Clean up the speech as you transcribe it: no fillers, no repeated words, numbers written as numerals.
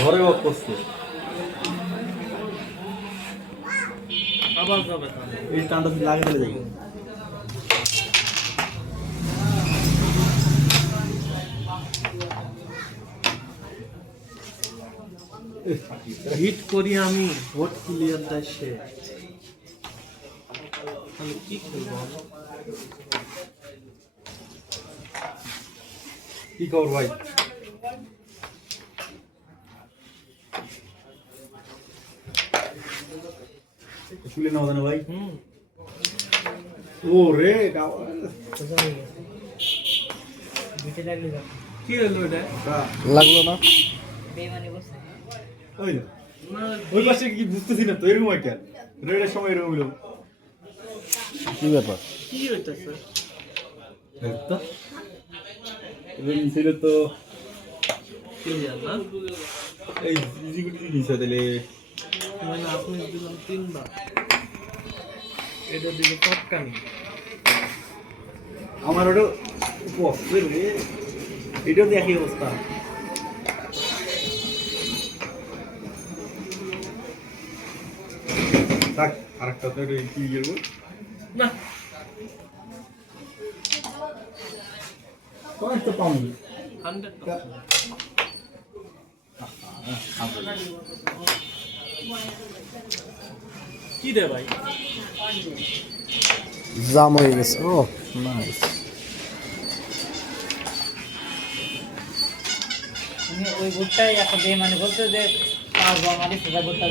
ঘরে ওয়াক করছে আবার যাবে এই টানটা লাগে চলে যাই হিট করি আমি ভোট ক্লিয়ার দেয় সে তাহলে কি খেলবো কি খবর ভাই শুলে নাও না ভাই ও রে কি হলো এটা লাগলো না ওই না ওই পাশে কি বুঝতেছি না তো এরকম একটা রেডের সময় এরকম হলো কি ব্যাপার কি হইতাছে তো ছিল তো ক্লিয়ার না এই জিগুটি দিছে তাহলে মানে আপনি দিলাম 3 বার এটা দিলে পটকানি আমার ওটা বসে রে এটাও তো একই অবস্থা থাক আরেকটা তো কি করবো না তোমার তো পাউনি 100% কি রে ভাই জাম হয়ে গেছে ও নাইস ওই ভুট্টাই একটা মানে বলছে যে 5 বার মারি সেটা ভুট্টা